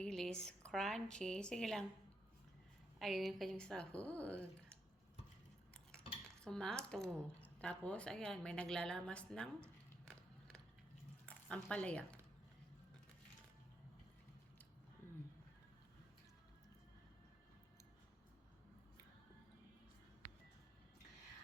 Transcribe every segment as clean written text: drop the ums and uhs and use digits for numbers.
dilis. Crunchy. Sige lang. Ayun yung kanyang sahog. Tomato. Tapos, ayan, may naglalamas ng ampalaya.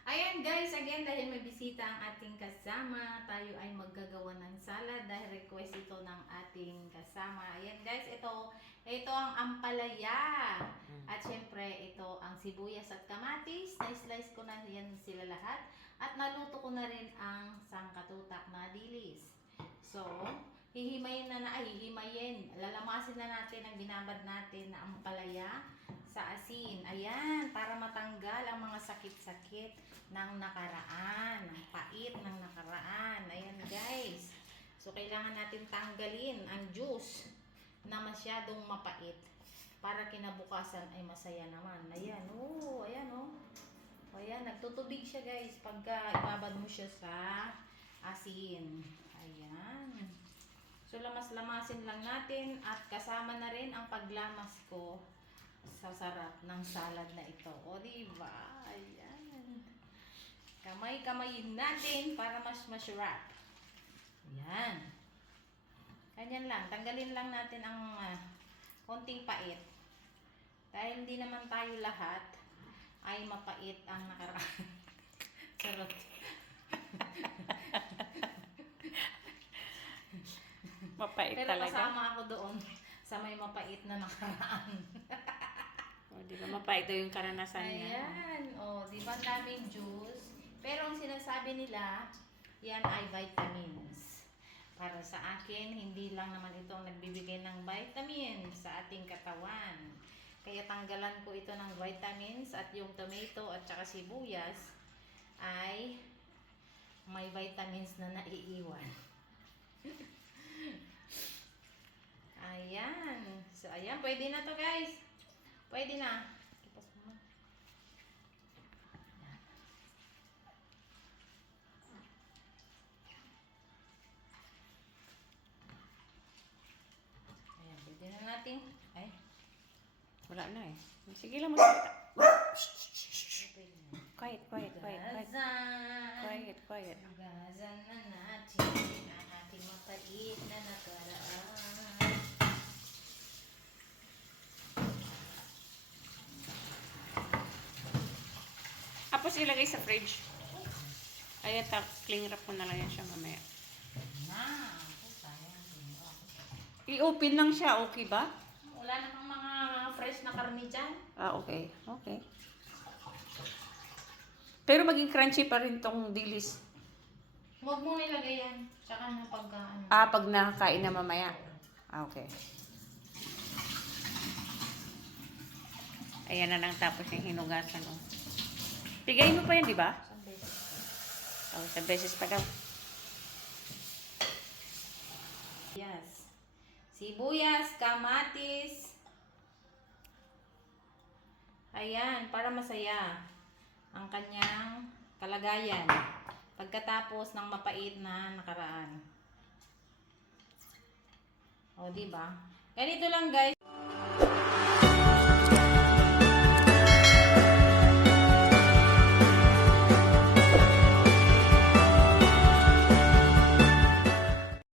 Ayan guys, again dahil may bisita ang ating kasama, tayo ay maggagawa ng salad dahil request ito ng ating kasama. Ayan guys, ito ang ampalaya. At syempre, ito ang sibuyas at kamatis. Na-slice ko na yan sila lahat. At naluto ko na rin ang sangkatutak na dilis. So, hihimayin. Lalamasin na natin ang binabad natin na ampalaya sa asin. Ayan, para matanggal ang mga sakit-sakit ng nakaraan, ang pait ng nakaraan. Ayan guys. So, kailangan natin tanggalin ang juice na masyadong mapait para kinabukasan ay masaya naman. Ayan, ayan ayan, nagtutubig siya guys pagka ibabad mo siya sa asin. Ayan. So, lamas-lamasin lang natin at kasama na rin ang paglamas ko sa sarap ng salad na ito. O, diba? Ayan. Kamay-kamayin natin para mas masarap. Ayan. Ganyan lang. Tanggalin lang natin ang konting pait. Dahil hindi naman tayo lahat ay mapait ang nakaraan. Charot. Mapait Pero talaga. Pero kasama ako doon sa may mapait na nakaraan. O, di ba mapait daw yung karanasan niya? Ayan. O, di ba daming juice? Pero ang sinasabi nila, yan ay vitamins. Para sa akin, hindi lang naman ito ang nagbibigay ng vitamins sa ating katawan. Kaya tanggalan ko ito ng vitamins at yung tomato at saka sibuyas ay may vitamins na naiiwan. Ayan. So, ayan. Pwede na to guys. Pwede na. Kipas mo. Ayan. Pwede na natin. Ay. Wala na eh. Sige lang magkita. Quiet. Gazan. Quiet. Gazan na natin ang ating mapait na nakaraan. Tapos ilagay sa fridge. Ayan, cling wrap ko na lang yan siya mamaya. Na. I-open lang siya, okay ba? Wala namang mga fresh na karni dyan. Okay. Pero maging crunchy pa rin tong dilis. Huwag mo nilagay yan. Tsaka na pagkaan. Pag nakakain na mamaya. Okay. Ayan na lang tapos yung hinugasan. Oh. Pigayin mo pa yan, di ba? Isang beses. Isang beses pa daw. Yes. Sibuyas, kamatis. Ayan, para masaya ang kanyang kalagayan pagkatapos ng mapait na nakaraan. O, diba? Ganito lang guys.